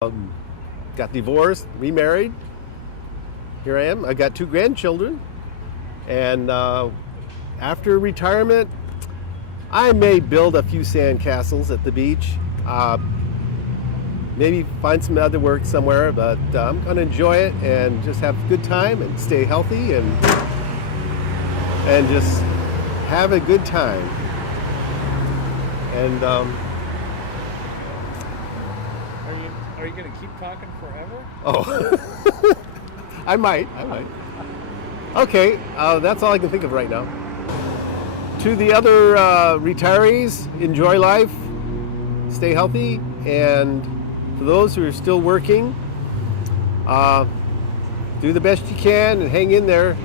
Got divorced, remarried. Here I am. I got 2 grandchildren. And after retirement, I may build a few sand castles at the beach. Maybe find some other work somewhere, but I'm going to enjoy it and just have a good time and stay healthy and just have a good time. And Are you going to keep talking forever? oh, I might. Okay, that's all I can think of right now. To the other retirees, enjoy life, stay healthy, and for those who are still working, do the best you can and hang in there.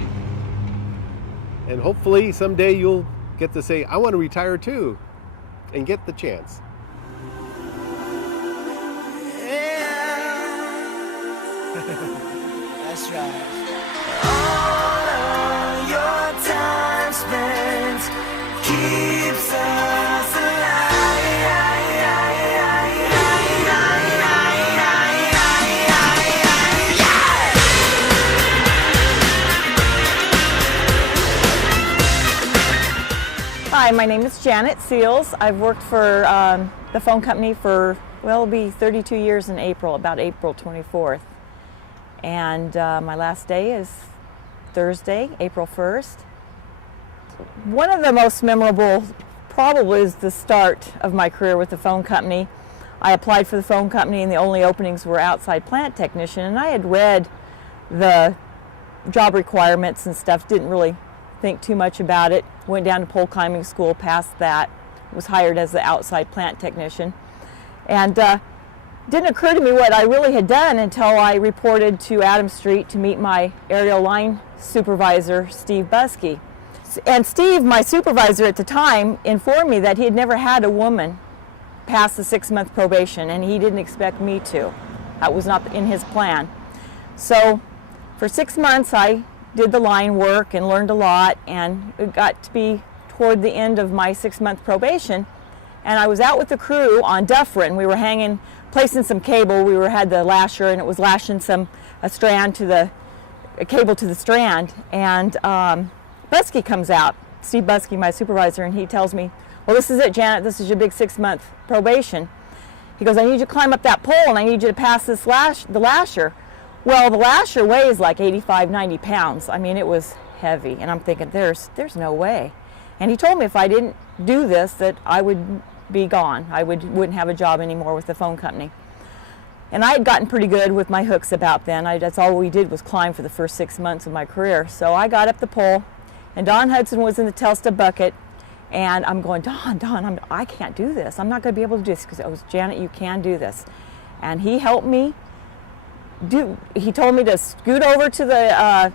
And hopefully someday you'll get to say, I want to retire too, and get the chance. That's right. All of your time spent keeps us Hi, my name is Janet Seals. I've worked for the phone company for, well, it'll be 32 years in April, about April 24th. And my last day is Thursday, April 1st. One of the most memorable probably is the start of my career with the phone company. I applied for the phone company and the only openings were outside plant technician, and I had read the job requirements and stuff, didn't really think too much about it. Went down to pole climbing school, passed that, was hired as the outside plant technician. And didn't occur to me what I really had done until I reported to Adams Street to meet my aerial line supervisor, Steve Buskey. And Steve, my supervisor at the time, informed me that he had never had a woman pass the 6-month probation, and he didn't expect me to. That was not in his plan. So for 6 months I did the line work and learned a lot, and it got to be toward the end of my 6-month probation, and I was out with the crew on Dufferin. We were placing some cable. We had the lasher, and it was lashing a cable to the strand, and Buskey comes out, Steve Buskey, my supervisor, and he tells me, well, this is it, Janet, this is your big 6-month probation. He goes, I need you to climb up that pole, and I need you to pass the lasher. Well, the lasher weighs like 85, 90 pounds. I mean, it was heavy, and I'm thinking, there's no way. And he told me if I didn't do this, that I would be gone. I wouldn't have a job anymore with the phone company. And I had gotten pretty good with my hooks about then. That's all we did was climb for the first 6 months of my career. So I got up the pole, and Don Hudson was in the Telstra bucket, and I'm going, Don, I can't do this. I'm not going to be able to do this. Because it was, Janet, you can do this. And he helped me. He told me to scoot over to the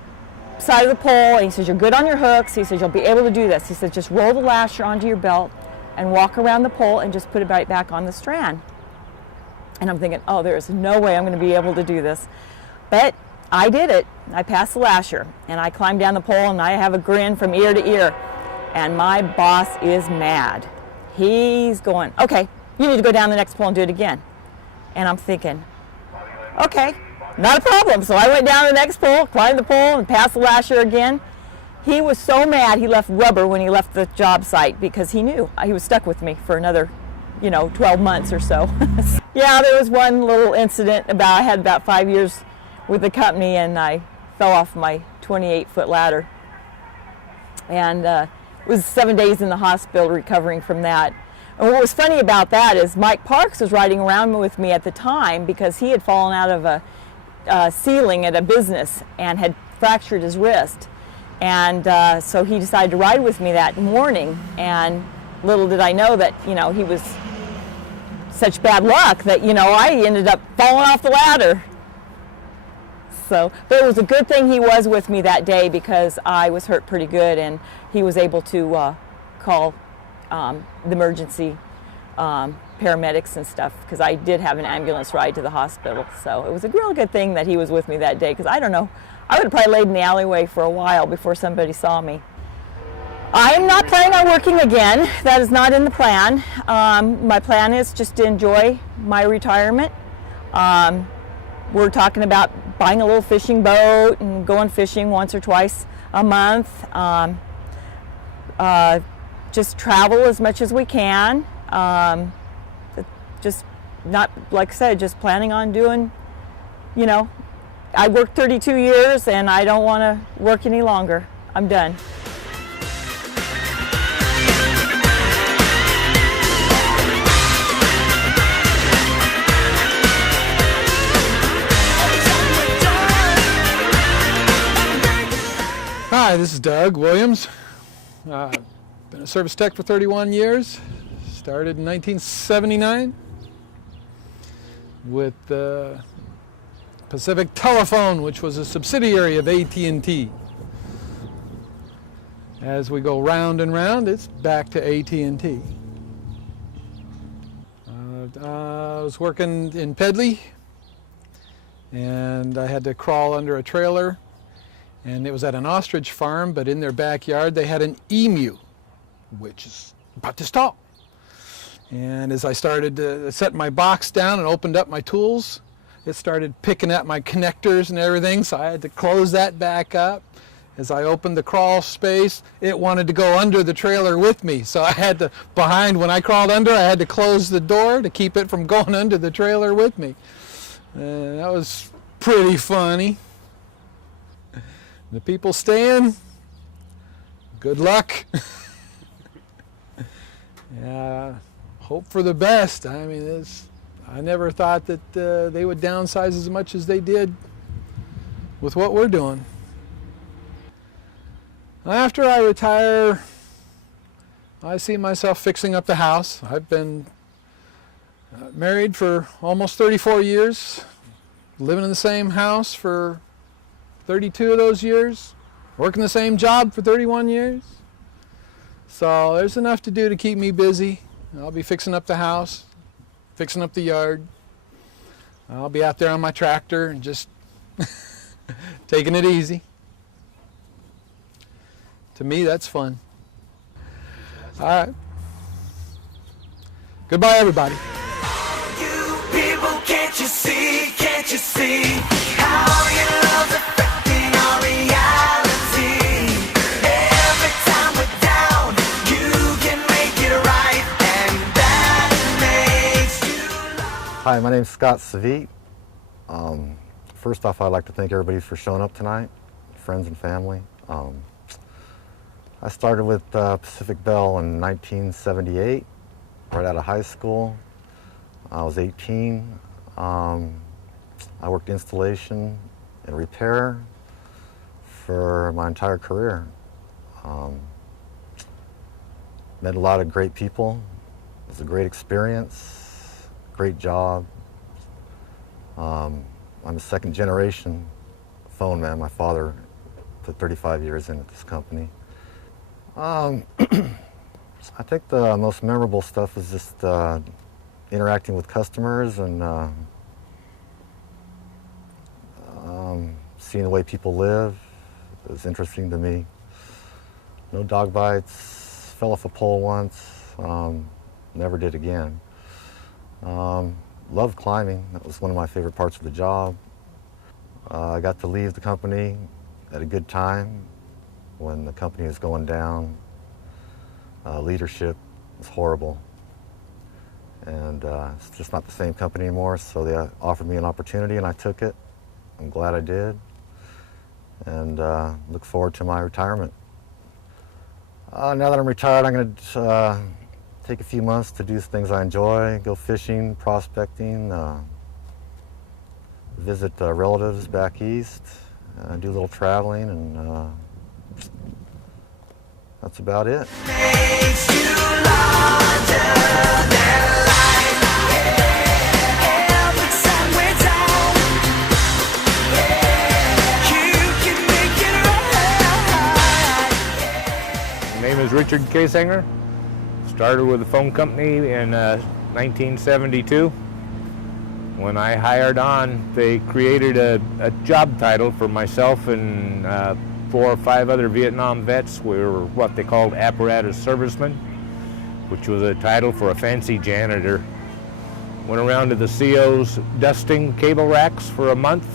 side of the pole, and he says, you're good on your hooks. He says, you'll be able to do this. He says, just roll the lasher onto your belt and walk around the pole and just put it right back on the strand. And I'm thinking, oh, there's no way I'm going to be able to do this. But I did it. I passed the lasher, and I climbed down the pole, and I have a grin from ear to ear. And my boss is mad. He's going, okay, you need to go down the next pole and do it again. And I'm thinking, okay, not a problem. So I went down the next pole, climbed the pole, and passed the lasher again. He was so mad he left rubber when he left the job site, because he knew he was stuck with me for another, 12 months or so. Yeah, there was one little incident I had about 5 years with the company, and I fell off my 28-foot ladder. And it was 7 days in the hospital recovering from that. And what was funny about that is Mike Parks was riding around with me at the time because he had fallen out of a ceiling at a business and had fractured his wrist. And so he decided to ride with me that morning. And little did I know that, he was such bad luck that, I ended up falling off the ladder. So, but it was a good thing he was with me that day, because I was hurt pretty good, and he was able to call the emergency paramedics and stuff, because I did have an ambulance ride to the hospital. So it was a real good thing that he was with me that day, because I don't know, I would have probably laid in the alleyway for a while before somebody saw me. I am not planning on working again. That is not in the plan. My plan is just to enjoy my retirement. We're talking about buying a little fishing boat and going fishing once or twice a month. Just travel as much as we can. Just not, like I said, just planning on doing, you know, I worked 32 years and I don't want to work any longer. I'm done. Hi, this is Doug Williams. Been a service tech for 31 years. Started in 1979 with Pacific Telephone, which was a subsidiary of at&t. As we go round and round, it's back to at&t. I was working in Pedley, and I had to crawl under a trailer, and it was at an ostrich farm, but in their backyard they had an emu, which is about this tall. And as I started to set my box down and opened up my tools, it started picking at my connectors and everything, so I had to close that back up. As I opened the crawl space, it wanted to go under the trailer with me, so I had to, when I crawled under, I had to close the door to keep it from going under the trailer with me. That was pretty funny. The people staying, good luck. Yeah, hope for the best. I mean, I never thought that they would downsize as much as they did with what we're doing. After I retire, I see myself fixing up the house. I've been married for almost 34 years, living in the same house for 32 of those years, working the same job for 31 years. So there's enough to do to keep me busy. I'll be fixing up the house, fixing up the yard. I'll be out there on my tractor and just taking it easy. To me, that's fun. All right. Goodbye, everybody. You people, can't you see how your love's affecting our reality? Every time we're down, you can make it right, and that makes you love. Hi, my name's Scott Savit. First off, I'd like to thank everybody for showing up tonight, friends and family. I started with Pacific Bell in 1978, right out of high school. I was 18. I worked installation and repair for my entire career. Met a lot of great people. It was a great experience, great job. I'm a second generation phone man. My father put 35 years into this company. I think the most memorable stuff is just interacting with customers and seeing the way people live. It was interesting to me. No dog bites, fell off a pole once, never did again. Loved climbing. That was one of my favorite parts of the job. I got to leave the company at a good time when the company was going down. Leadership was horrible, and it's just not the same company anymore, so they offered me an opportunity and I took it. I'm glad I did, and look forward to my retirement. Now that I'm retired, I'm going to take a few months to do things I enjoy, go fishing, prospecting, visit relatives back east, do a little traveling, and that's about it. Makes you larger than life. Every time we're down, you can make it right. My name is Richard Kasanger. Started with the phone company in 1972. When I hired on, they created a job title for myself and 4 or 5 other Vietnam vets. We were what they called apparatus servicemen, which was a title for a fancy janitor. Went around to the CO's dusting cable racks for a month.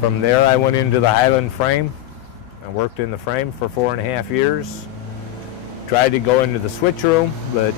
From there I went into the Highland frame. I worked in the frame for 4.5 years. Tried to go into the switch room, but